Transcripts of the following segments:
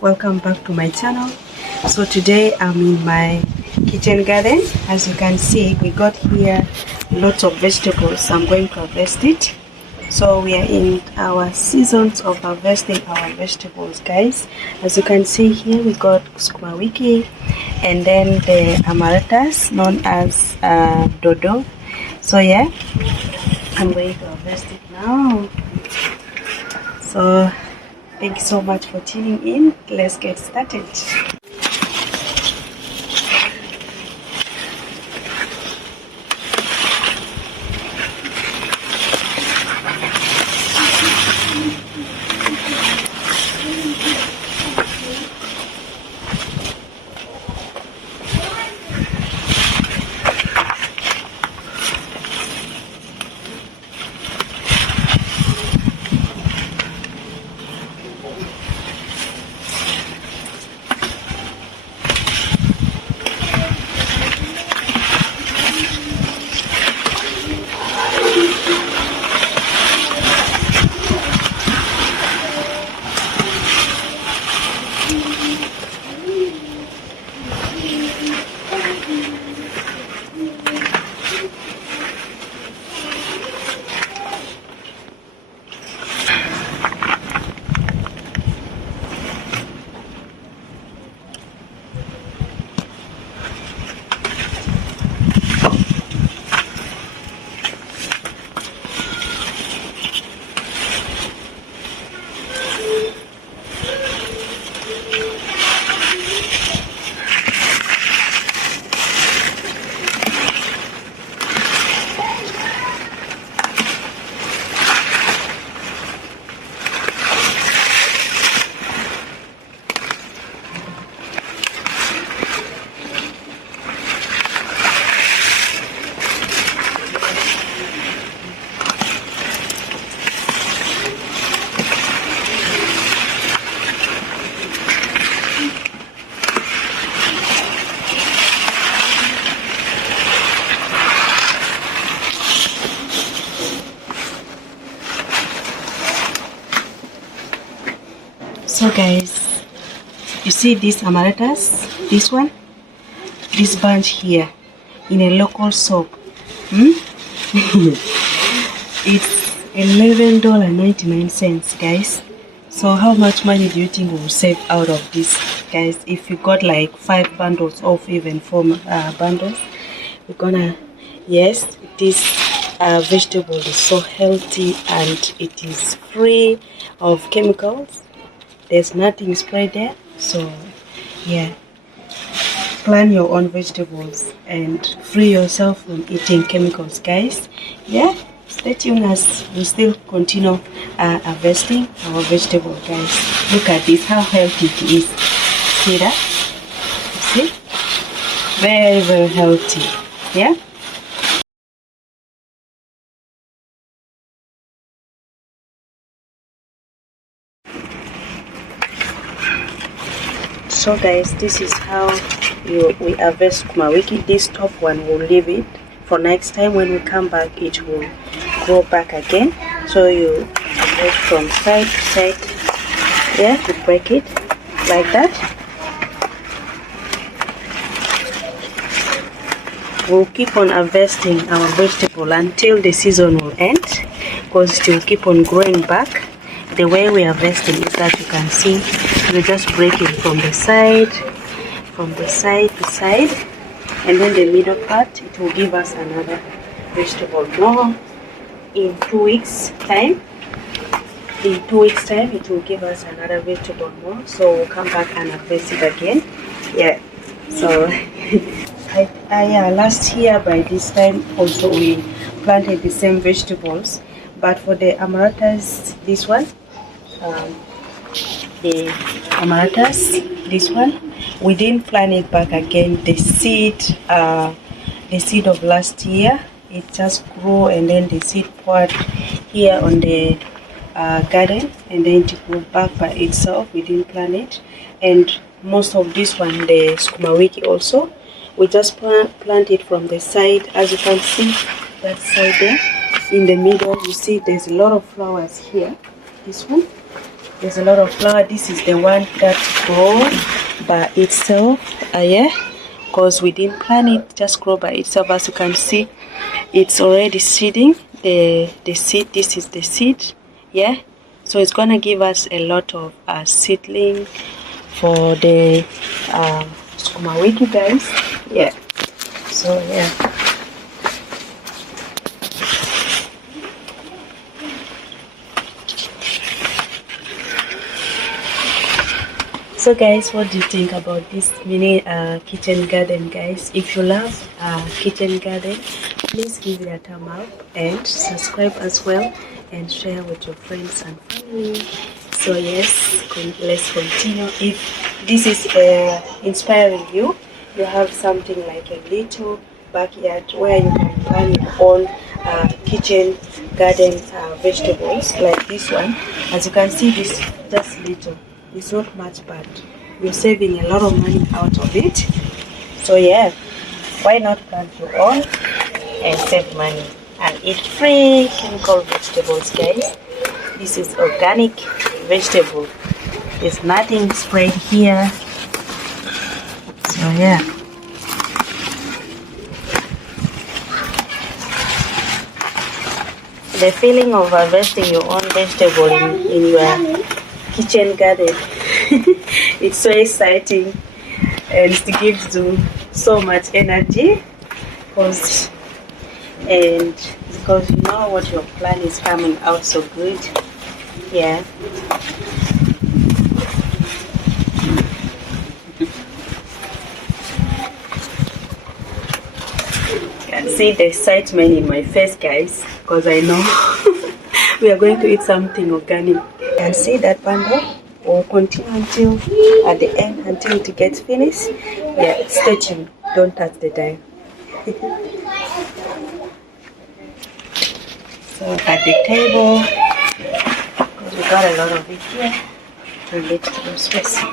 welcome back to my channel. So today I'm in my kitchen garden. As you can see, we got here lots of vegetables. I'm going to harvest it. So we are in our seasons of harvesting our vegetables, guys. As you can see here, we got sukuma wiki and then the amaretas known as dodo. So yeah, I'm going to harvest it now. So thank you so much for tuning in. Let's get started. So guys, you see these amaretas, this one, this bunch here in a local soap, it's $11.99, guys. So how much money do you think we will save out of this, guys? If you got like 5 bundles or even 4 bundles, we're gonna, yes, this vegetable is so healthy and it is free of chemicals. There's nothing sprayed there. So yeah, plant your own vegetables and free yourself from eating chemicals, guys. Yeah, stay tuned as we still continue harvesting our vegetable, guys. Look at this, how healthy it is. See that? See, very healthy. Yeah. So guys, this is how we harvest sukuma wiki. This top one, we'll leave it for next time. When we come back, it will grow back again. So you break from side to side. Yeah, you break it like that. We'll keep on harvesting our vegetable until the season will end, because it will keep on growing back. The way we are harvesting is that you can see we just break it from the side to side, and then the middle part, it will give us another vegetable more. In 2 weeks time, it will give us another vegetable more. So we'll come back and harvest it again. Yeah, so last year by this time also we planted the same vegetables, but for the amaretas, this one, the amaretas, this one, we didn't plant it back again. The seed of last year, it just grew, and then the seed poured here on the garden, and then it grew back by itself. We didn't plant it. And most of this one, the sukuma wiki also, we just plant it from the side. As you can see, that side there in the middle, you see there's a lot of flowers here. This one, There's a lot of flower. This is the one that grow by itself. Yeah, because we didn't plant it, just grow by itself. As you can see, it's already seeding. The seed. This is the seed. Yeah, so it's gonna give us a lot of seedling for the sukuma wiki, guys. Yeah. So yeah. So guys, what do you think about this mini kitchen garden, guys? If you love kitchen garden, please give it a thumb up and subscribe as well and share with your friends and family. So yes, let's continue. If this is inspiring you, you have something like a little backyard where you can plant your own kitchen garden vegetables like this one. As you can see, this just little. It's not much, but you're saving a lot of money out of it. So yeah, why not plant your own and save money and eat free chemical vegetables, guys? This is organic vegetable. There's nothing sprayed here. So yeah. The feeling of harvesting your own vegetable in your kitchen garden, it's so exciting and it gives you so much energy because you know what your plan is coming out so good. Yeah. You can see the excitement in my face, guys, because I know we are going to eat something organic. You can see that bundle. We'll continue until at the end, until it gets finished. Yeah, stay tuned. Don't touch the dime. So at the table, because we got a lot of it here, to vegetable space.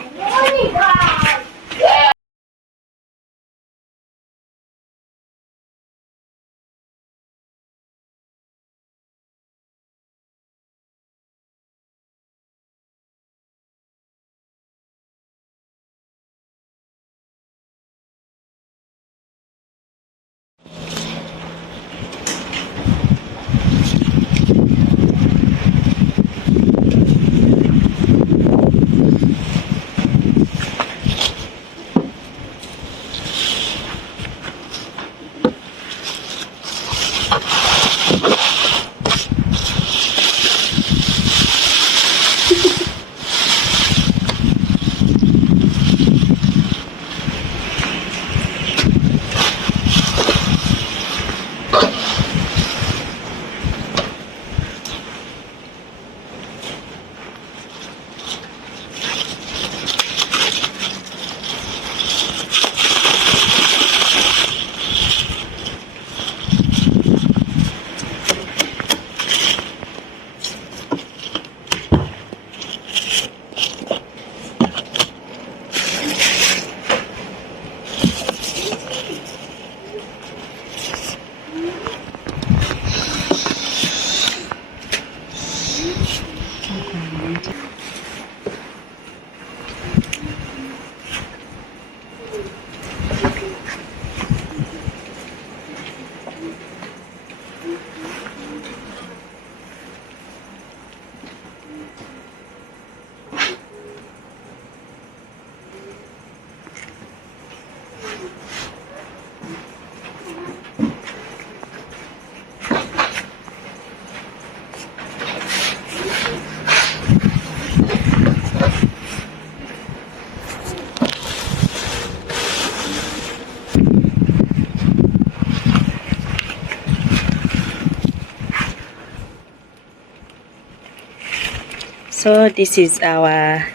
So this is our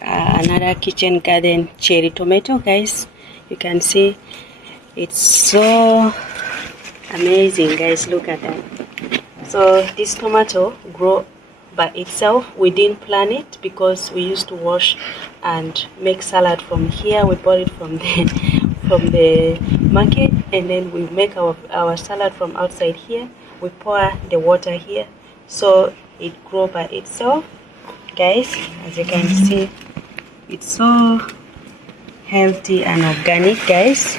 another kitchen garden cherry tomato, guys. You can see it's so amazing, guys. Look at that. So this tomato grow by itself. We didn't plant it because we used to wash and make salad from here. We bought it from the market, and then we make our salad from outside here. We pour the water here, so it grow by itself. guys. As you can see, it's so healthy and organic, guys,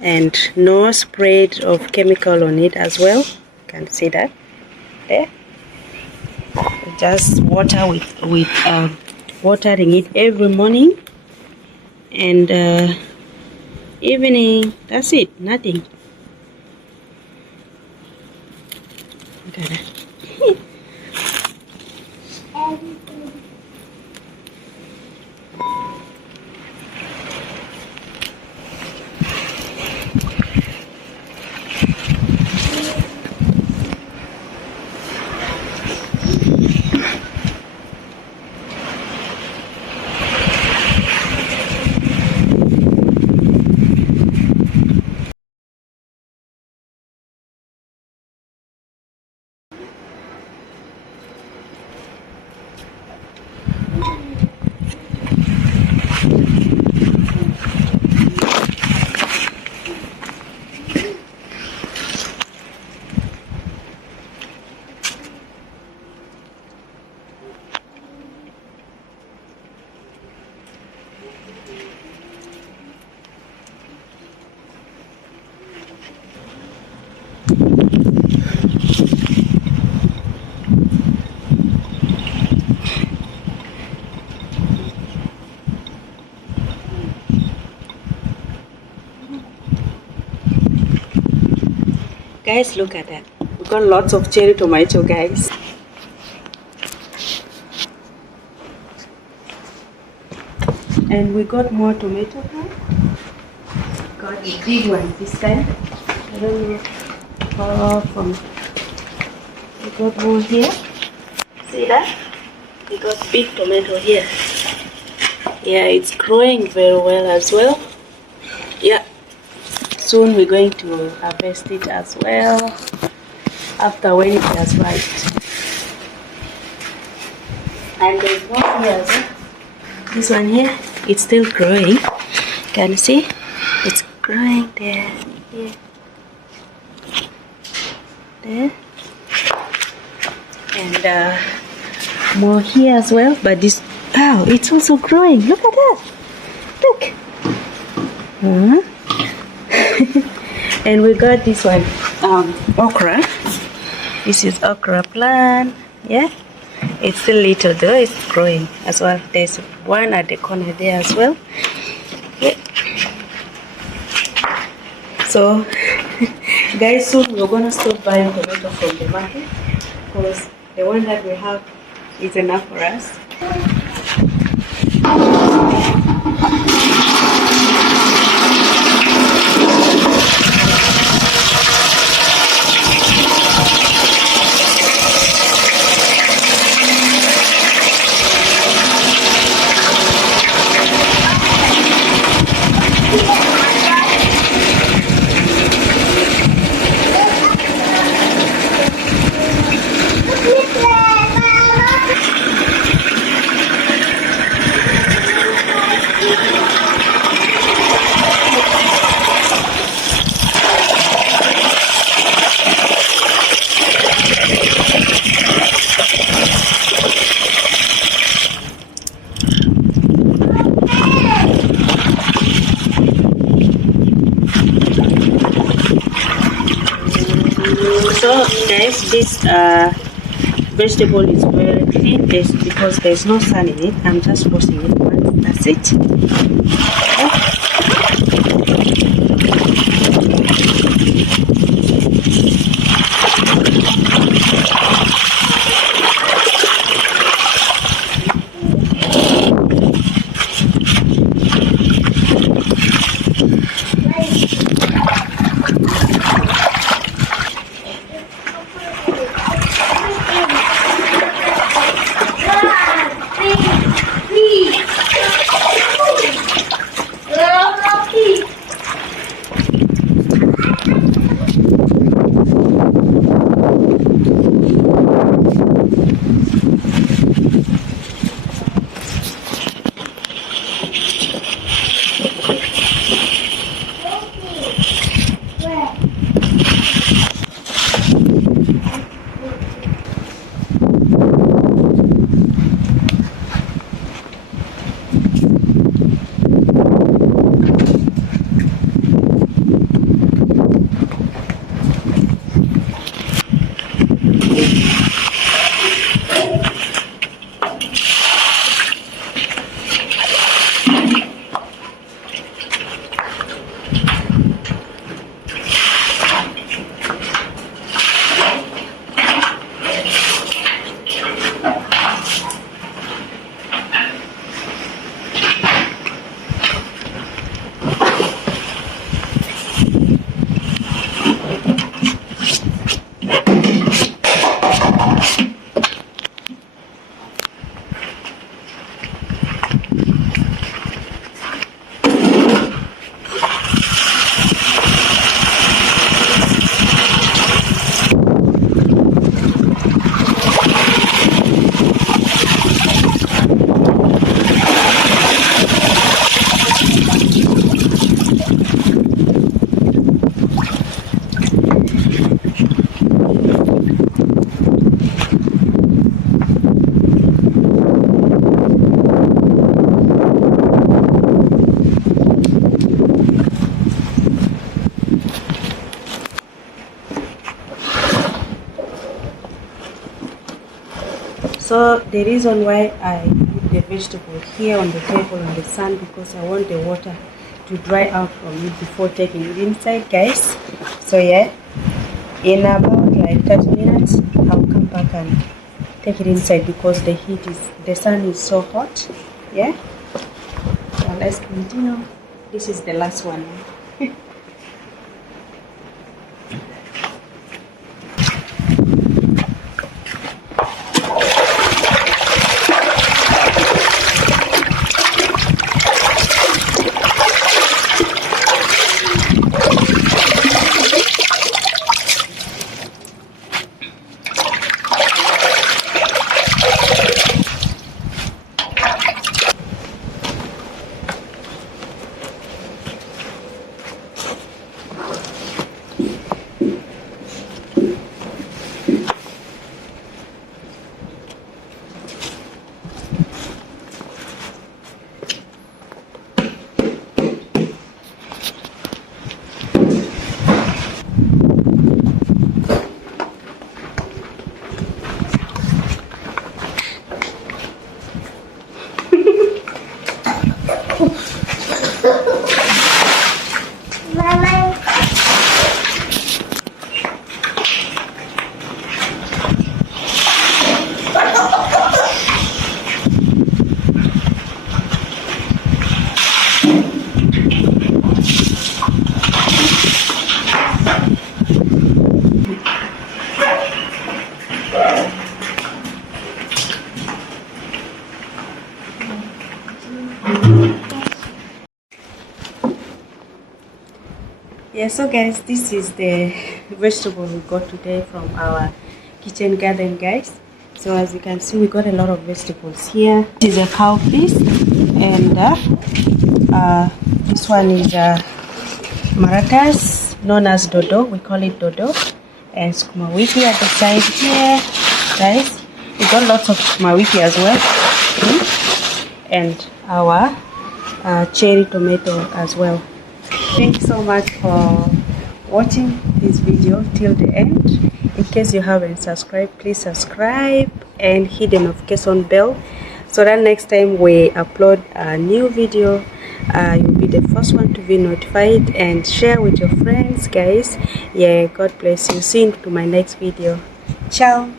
and no spread of chemical on it as well. You can see that there. Just water with watering it every morning and evening. That's it. Nothing. Look at that. Guys, look at that. We got lots of cherry tomato, guys. And we got more tomato plant. Got a big one this time. I don't know how from. We got more here. See that? We got big tomato here. Yeah, it's growing very well as well. Yeah. Soon we're going to harvest it as well after when it has ripened. And there's one here as well. This one here, it's still growing. Can you see? It's growing there. Here. There. And more here as well. But this, wow, it's also growing. Look at that. Look. And we got this one, okra. This is okra plant. Yeah, it's still little though. It's growing as well. There's one at the corner there as well. Yeah. So, guys, soon we're gonna stop buying tomato from the market because the one that we have is enough for us. So guys, this vegetable is very thin because there's no sun in it. I'm just washing it once. That's it. Okay. So the reason why I put the vegetable here on the table on the sun, because I want the water to dry out from it before taking it inside, guys. So yeah, in about like 30 minutes I'll come back and take it inside, because the sun is so hot. Yeah, so let's continue. This is the last one. Yeah, so guys, this is the vegetable we got today from our kitchen garden, guys. So as you can see, we got a lot of vegetables here. This is a cowpeas, and this one is maratas, known as dodo. We call it dodo. And sukuma wiki at the side here, guys. We got lots of sukuma wiki as well. And our cherry tomato as well. Thank you so much for watching this video till the end. In case you haven't subscribed, please subscribe and hit the notification bell, so that next time we upload a new video, you'll be the first one to be notified. And share with your friends, guys. Yeah, God bless you. See you to my next video. Ciao.